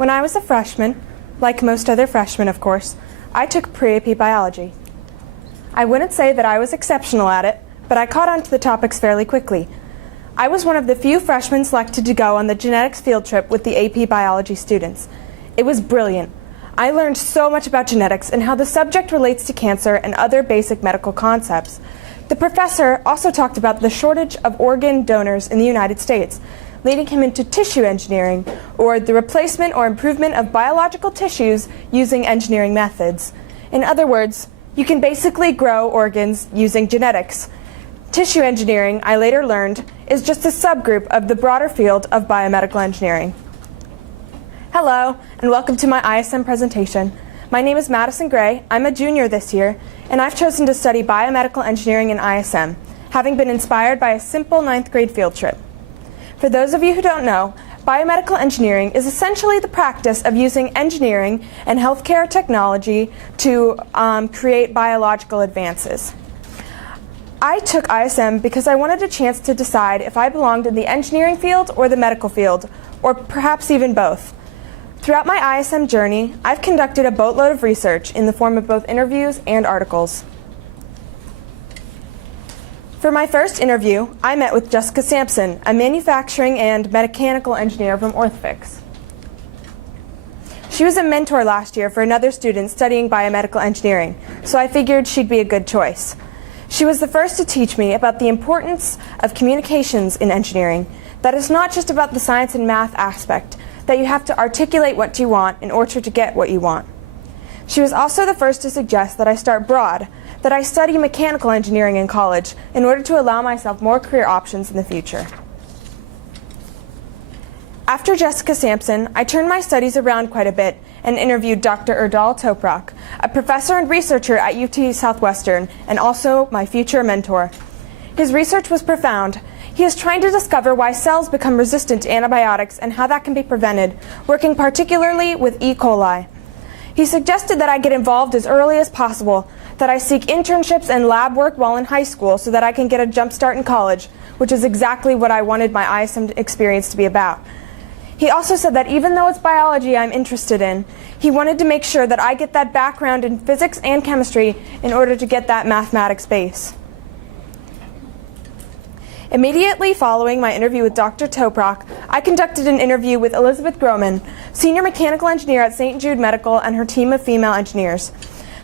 When I was a freshman, like most other freshmen of course, I took pre-AP biology. I wouldn't say that I was exceptional at it, but I caught on to the topics fairly quickly. I was one of the few freshmen selected to go on the genetics field trip with the AP biology students. It was brilliant. I learned so much about genetics and how the subject relates to cancer and other basic medical concepts. The professor also talked about the shortage of organ donors in the United States, leading him into tissue engineering, or the replacement or improvement of biological tissues using engineering methods. In other words, you can basically grow organs using genetics. Tissue engineering, I later learned, is just a subgroup of the broader field of biomedical engineering. Hello, and welcome to my ISM presentation. My name is Madison Gray. I'm a junior this year, and I've chosen to study biomedical engineering in ISM, having been inspired by a simple 9th grade field trip. For those of you who don't know, biomedical engineering is essentially the practice of using engineering and healthcare technology to create biological advances. I took ISM because I wanted a chance to decide if I belonged in the engineering field or the medical field, or perhaps even both. Throughout my ISM journey, I've conducted a boatload of research in the form of both interviews and articles. For my first interview, I met with Jessica Sampson, a manufacturing and mechanical engineer from Orthofix. She was a mentor last year for another student studying biomedical engineering, so I figured she'd be a good choice. She was the first to teach me about the importance of communications in engineering, that it's not just about the science and math aspect, that you have to articulate what you want in order to get what you want. She was also the first to suggest that I start broad, that I study mechanical engineering in college in order to allow myself more career options in the future. After Jessica Sampson, I turned my studies around quite a bit and interviewed Dr. Erdal Toprak, a professor and researcher at UT Southwestern and also my future mentor. His research was profound. He is trying to discover why cells become resistant to antibiotics and how that can be prevented, working particularly with E. coli. He suggested that I get involved as early as possible, that I seek internships and lab work while in high school so that I can get a jump start in college, which is exactly what I wanted my ISM experience to be about. He also said that even though it's biology I'm interested in, he wanted to make sure that I get that background in physics and chemistry in order to get that mathematics base. Immediately following my interview with Dr. Toprak, I conducted an interview with Elizabeth Groman, senior mechanical engineer at St. Jude Medical, and her team of female engineers.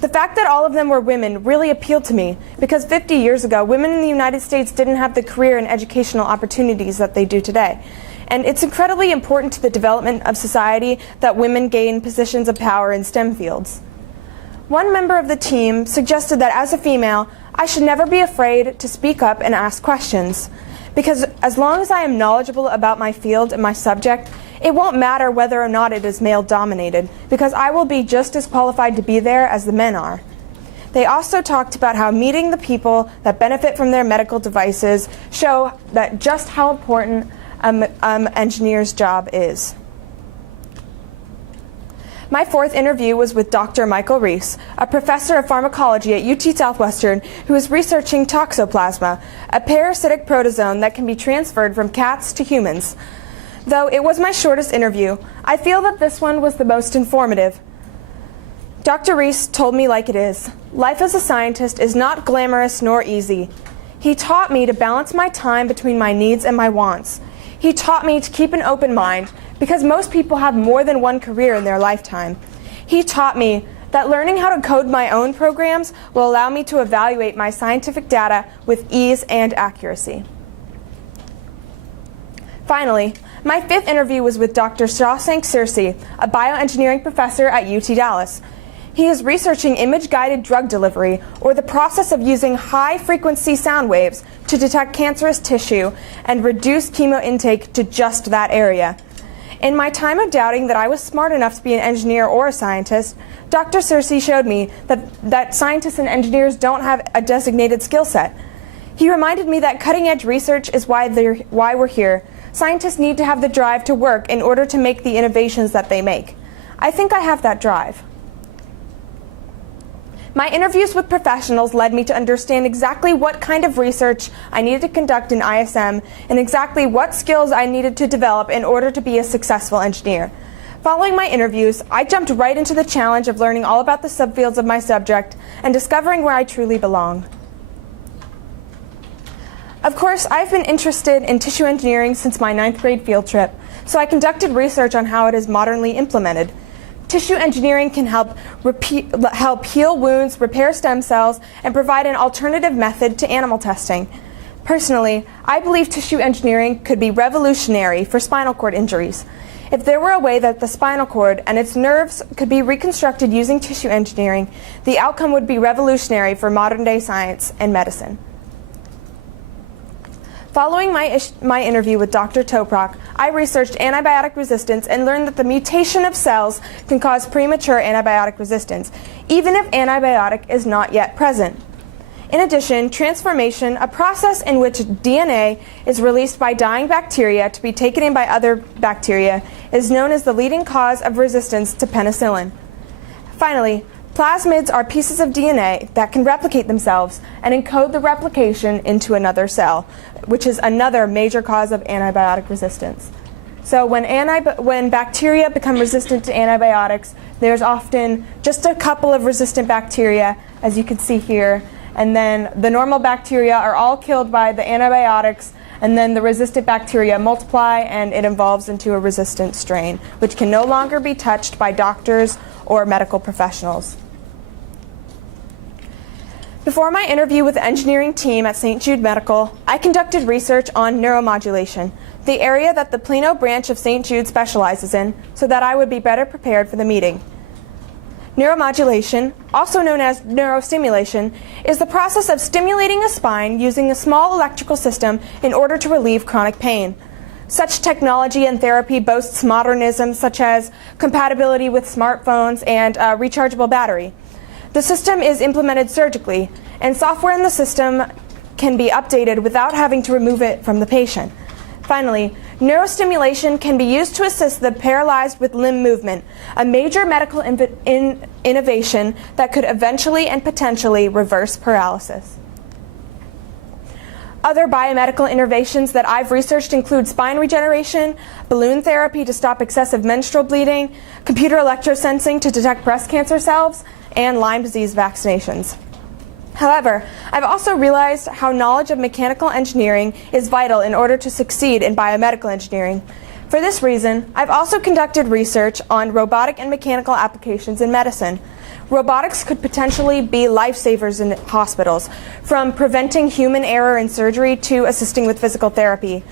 The fact that all of them were women really appealed to me because 50 years ago, women in the United States didn't have the career and educational opportunities that they do today. And it's incredibly important to the development of society that women gain positions of power in STEM fields. One member of the team suggested that as a female, I should never be afraid to speak up and ask questions, because as long as I am knowledgeable about my field and my subject, it won't matter whether or not it is male-dominated, because I will be just as qualified to be there as the men are. They also talked about how meeting the people that benefit from their medical devices show that just how important an engineer's job is. My fourth interview was with Dr. Michael Reese, a professor of pharmacology at UT Southwestern who is researching toxoplasma, a parasitic protozoan that can be transferred from cats to humans. Though it was my shortest interview, I feel that this one was the most informative. Dr. Reese told me like it is. Life as a scientist is not glamorous nor easy. He taught me to balance my time between my needs and my wants. He taught me to keep an open mind, because most people have more than one career in their lifetime. He taught me that learning how to code my own programs will allow me to evaluate my scientific data with ease and accuracy. Finally, my fifth interview was with Dr. Shashank Sirsi, a bioengineering professor at UT Dallas. He is researching image-guided drug delivery, or the process of using high-frequency sound waves to detect cancerous tissue and reduce chemo intake to just that area. In my time of doubting that I was smart enough to be an engineer or a scientist, Dr. Sirsi showed me that scientists and engineers don't have a designated skill set. He reminded me that cutting-edge research is why we're here. Scientists need to have the drive to work in order to make the innovations that they make. I think I have that drive. My interviews with professionals led me to understand exactly what kind of research I needed to conduct in ISM and exactly what skills I needed to develop in order to be a successful engineer. Following my interviews, I jumped right into the challenge of learning all about the subfields of my subject and discovering where I truly belong. Of course, I've been interested in tissue engineering since my 9th grade field trip, so I conducted research on how it is modernly implemented. Tissue engineering can help heal wounds, repair stem cells, and provide an alternative method to animal testing. Personally, I believe tissue engineering could be revolutionary for spinal cord injuries. If there were a way that the spinal cord and its nerves could be reconstructed using tissue engineering, the outcome would be revolutionary for modern-day science and medicine. Following my interview with Dr. Toprock, I researched antibiotic resistance and learned that the mutation of cells can cause premature antibiotic resistance, even if antibiotic is not yet present. In addition, transformation, a process in which DNA is released by dying bacteria to be taken in by other bacteria, is known as the leading cause of resistance to penicillin. Finally, plasmids are pieces of DNA that can replicate themselves and encode the replication into another cell, which is another major cause of antibiotic resistance. So when bacteria become resistant to antibiotics, there's often just a couple of resistant bacteria, as you can see here, and then the normal bacteria are all killed by the antibiotics, and then the resistant bacteria multiply and it evolves into a resistant strain, which can no longer be touched by doctors or medical professionals. Before my interview with the engineering team at St. Jude Medical, I conducted research on neuromodulation, the area that the Plano branch of St. Jude specializes in, so that I would be better prepared for the meeting. Neuromodulation, also known as neurostimulation, is the process of stimulating a spine using a small electrical system in order to relieve chronic pain. Such technology and therapy boasts modernisms such as compatibility with smartphones and a rechargeable battery. The system is implemented surgically, and software in the system can be updated without having to remove it from the patient. Finally, neurostimulation can be used to assist the paralyzed with limb movement, a major medical innovation that could eventually and potentially reverse paralysis. Other biomedical innovations that I've researched include spine regeneration, balloon therapy to stop excessive menstrual bleeding, computer electrosensing to detect breast cancer cells, and Lyme disease vaccinations. However, I've also realized how knowledge of mechanical engineering is vital in order to succeed in biomedical engineering. For this reason, I've also conducted research on robotic and mechanical applications in medicine. Robotics could potentially be lifesavers in hospitals, from preventing human error in surgery to assisting with physical therapy.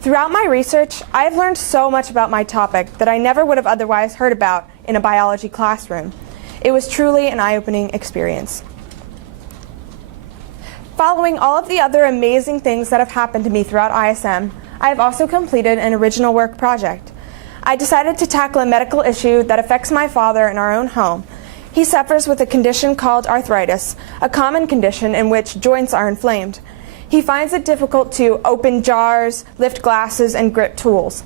Throughout my research, I've learned so much about my topic that I never would have otherwise heard about in a biology classroom. It was truly an eye-opening experience. Following all of the other amazing things that have happened to me throughout ISM, I have also completed an original work project. I decided to tackle a medical issue that affects my father in our own home. He suffers with a condition called arthritis, a common condition in which joints are inflamed. He finds it difficult to open jars, lift glasses, and grip tools.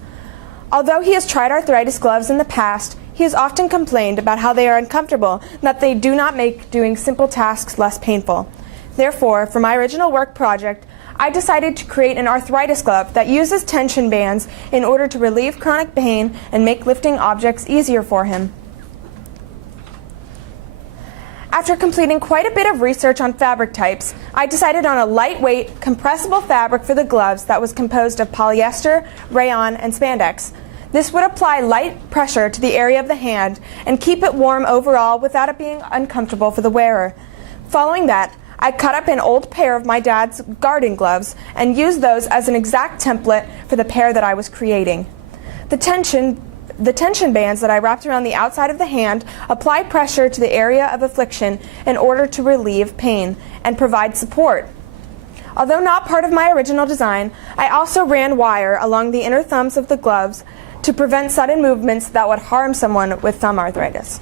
Although he has tried arthritis gloves in the past, he has often complained about how they are uncomfortable and that they do not make doing simple tasks less painful. Therefore, for my original work project, I decided to create an arthritis glove that uses tension bands in order to relieve chronic pain and make lifting objects easier for him. After completing quite a bit of research on fabric types, I decided on a lightweight, compressible fabric for the gloves that was composed of polyester, rayon, and spandex. This would apply light pressure to the area of the hand and keep it warm overall without it being uncomfortable for the wearer. Following that, I cut up an old pair of my dad's garden gloves and used those as an exact template for the pair that I was creating. The tension bands that I wrapped around the outside of the hand apply pressure to the area of affliction in order to relieve pain and provide support. Although not part of my original design, I also ran wire along the inner thumbs of the gloves to prevent sudden movements that would harm someone with thumb arthritis.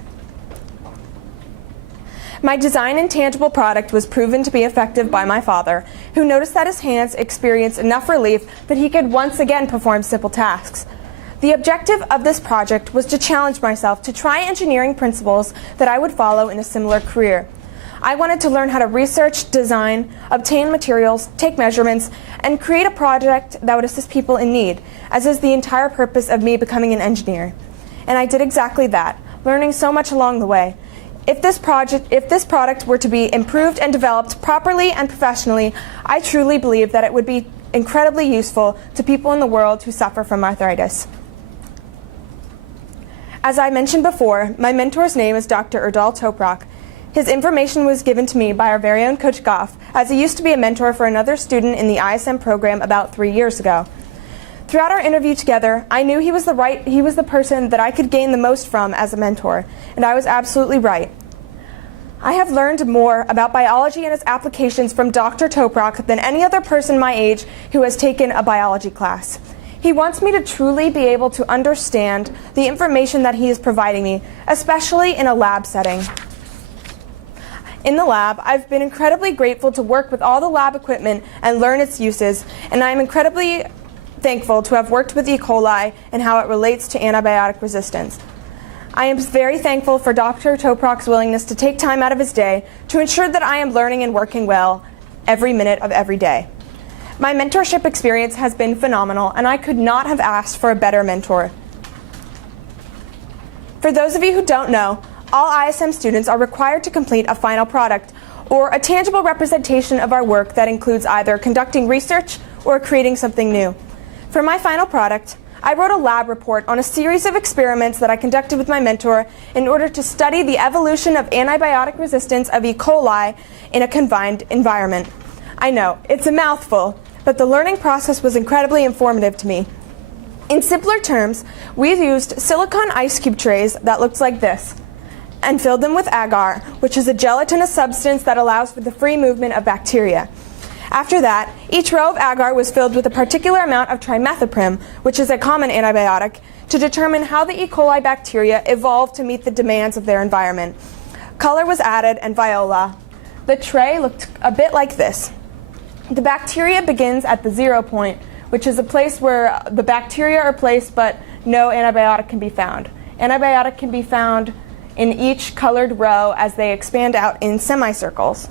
My design and tangible product was proven to be effective by my father, who noticed that his hands experienced enough relief that he could once again perform simple tasks. The objective of this project was to challenge myself to try engineering principles that I would follow in a similar career. I wanted to learn how to research, design, obtain materials, take measurements, and create a project that would assist people in need, as is the entire purpose of me becoming an engineer. And I did exactly that, learning so much along the way. If this product were to be improved and developed properly and professionally, I truly believe that it would be incredibly useful to people in the world who suffer from arthritis. As I mentioned before, my mentor's name is Dr. Erdal Toprak. His information was given to me by our very own Coach Goff, as he used to be a mentor for another student in the ISM program about 3 years ago. Throughout our interview together, I knew he was the person that I could gain the most from as a mentor, and I was absolutely right. I have learned more about biology and its applications from Dr. Toprak than any other person my age who has taken a biology class. He wants me to truly be able to understand the information that he is providing me, especially in a lab setting. In the lab, I've been incredibly grateful to work with all the lab equipment and learn its uses, and I am incredibly thankful to have worked with E. coli and how it relates to antibiotic resistance. I am very thankful for Dr. Toprak's willingness to take time out of his day to ensure that I am learning and working well every minute of every day. My mentorship experience has been phenomenal, and I could not have asked for a better mentor. For those of you who don't know, all ISM students are required to complete a final product or a tangible representation of our work that includes either conducting research or creating something new. For my final product, I wrote a lab report on a series of experiments that I conducted with my mentor in order to study the evolution of antibiotic resistance of E. coli in a confined environment. I know, it's a mouthful, but the learning process was incredibly informative to me. In simpler terms, we used silicone ice cube trays that looked like this and filled them with agar, which is a gelatinous substance that allows for the free movement of bacteria. After that, each row of agar was filled with a particular amount of trimethoprim, which is a common antibiotic, to determine how the E. coli bacteria evolved to meet the demands of their environment. Color was added and viola. The tray looked a bit like this. The bacteria begins at the 0 point, which is a place where the bacteria are placed but no antibiotic can be found. Antibiotic can be found in each colored row as they expand out in semicircles.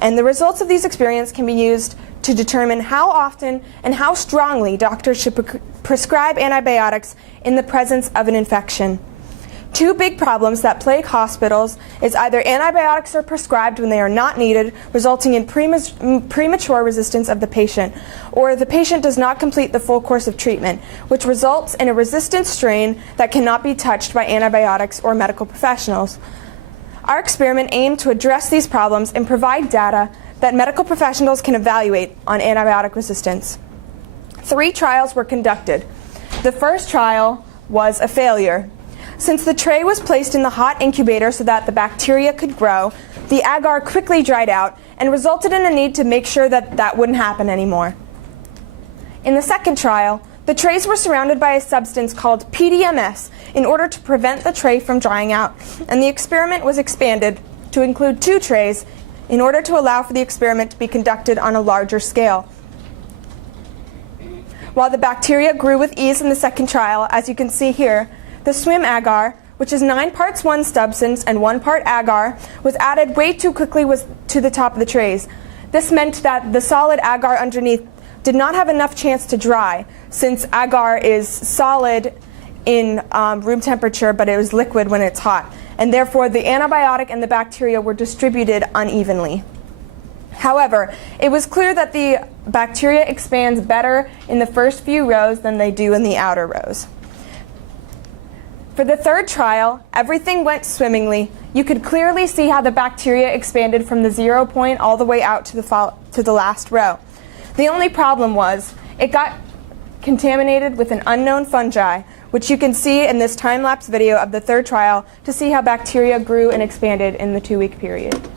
And the results of these experiments can be used to determine how often and how strongly doctors should prescribe antibiotics in the presence of an infection. Two big problems that plague hospitals is either antibiotics are prescribed when they are not needed, resulting in premature resistance of the patient, or the patient does not complete the full course of treatment, which results in a resistant strain that cannot be touched by antibiotics or medical professionals. Our experiment aimed to address these problems and provide data that medical professionals can evaluate on antibiotic resistance. 3 trials were conducted. The first trial was a failure. Since the tray was placed in the hot incubator so that the bacteria could grow, the agar quickly dried out and resulted in a need to make sure that that wouldn't happen anymore. In the second trial, the trays were surrounded by a substance called PDMS in order to prevent the tray from drying out, and the experiment was expanded to include 2 trays in order to allow for the experiment to be conducted on a larger scale. While the bacteria grew with ease in the second trial, as you can see here, the swim agar, which is 9 parts 1 substance and 1 part agar, was added way too quickly to the top of the trays. This meant that the solid agar underneath did not have enough chance to dry, since agar is solid in room temperature, but it was liquid when it's hot, and therefore the antibiotic and the bacteria were distributed unevenly. However, it was clear that the bacteria expands better in the first few rows than they do in the outer rows. For the third trial, everything went swimmingly. You could clearly see how the bacteria expanded from the 0 point all the way out to the last row. The only problem was it got contaminated with an unknown fungi, which you can see in this time-lapse video of the third trial to see how bacteria grew and expanded in the 2-week period.